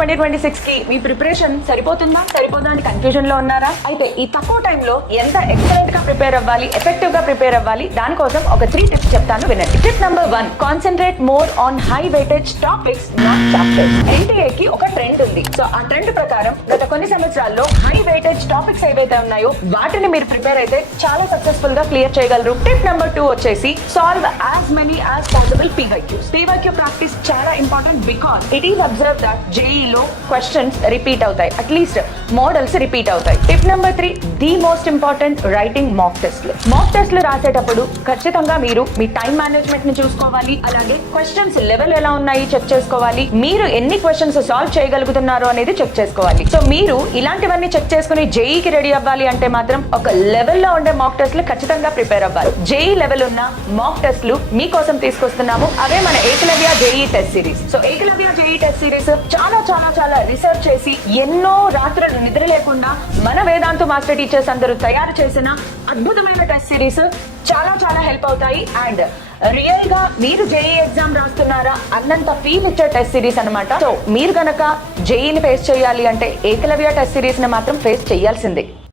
2026 కి మీ ప్రిపరేషన్ సరిపోదా అని కన్ఫ్యూజన్ లో ఉన్నారా? అయితే ఈ తక్కువ టైంలో ఎంత ఎక్సలెంట్ గా ప్రిపేర్ అవ్వాలి, ఎఫెక్టివ్ గా ప్రిపేర్ అవ్వాలి, దానికోసం ఒక 3 టిప్స్ చెప్తాను, వినండి. Tip number 1, concentrate more on high weightage topics, not chapters. NTA కి ఒక ట్రెండ్ ఉంది. సో ఆ ట్రెండ్ ప్రకారం గత కొన్ని సంవత్సరాల్లో హై వెయిటేజ్ టాపిక్స్ ఏవైతే ఉన్నాయో వాటిని మీరు ప్రిపేర్ అయితే చాలా సక్సెస్ఫుల్ గా క్లియర్ చేయగలరు. టిప్ నెంబర్ 2 వచ్చేసి solve as many as possible PYQs. PYQ practice చాలా important because it is observe that జేఈలో క్వశ్చన్స్ రిపీట్ అవుతాయి, అట్లీస్ట్ మోడల్స్ రిపీట్ అవుతాయి. Tip number 3, the most important, writing mock టెస్ట్లు. మాక్ టెస్ట్లు రాసేటప్పుడు ఖచ్చితంగా మీరు మీ టైం మేనేజ్మెంట్ ని చూసుకోవాలి, అలాగే క్వశ్చన్స్ లెవెల్ ఎలా ఉన్నాయి చెక్ చేసుకోవాలి, మీరు ఎన్ని క్వశ్చన్స్ సాల్వ్ చేయగలుగుతున్నారు అనేది చెక్ చేసుకోవాలి. సో మీరు ఇలాంటివన్నీ చెక్ చేసుకుని జేఈకి రెడీ అవ్వాలి అంటే మాత్రం ఒక లెవెల్లో ఉండే మాక్ టెస్ట్లు ఖచ్చితంగా ప్రిపేర్ అవ్వాలి. జేఈ లెవెల్ ఉన్న మాక్ టెస్ట్లు మీకోసం తీసుకొస్తున్నాము, అవే మన Eklavya JE test series. So Eklavya JE test series చాలా రిసర్చ్ చేసి ఎన్నో రాత్రులు నిద్ర లేకుండా మన వేదాంతు మాస్టర్ టీచర్స్ అందరూ తయారు చేసిన అద్భుతమైన టెస్ట్ సిరీస్ చాలా హెల్ప్ అవుతాయి. అండ్ రియల్ గా మీరు జేఈ ఎగ్జామ్ రాస్తున్నారా అన్నంత ఫీల్ ఇచ్చే టెస్ట్ సిరీస్ అన్నమాట. సో మీరు గనక జేఈని ఫేస్ చేయాలి అంటే ఏకలవ్య టెస్ట్ సిరీస్ ని మాత్రం ఫేస్ చేయాల్సిందే.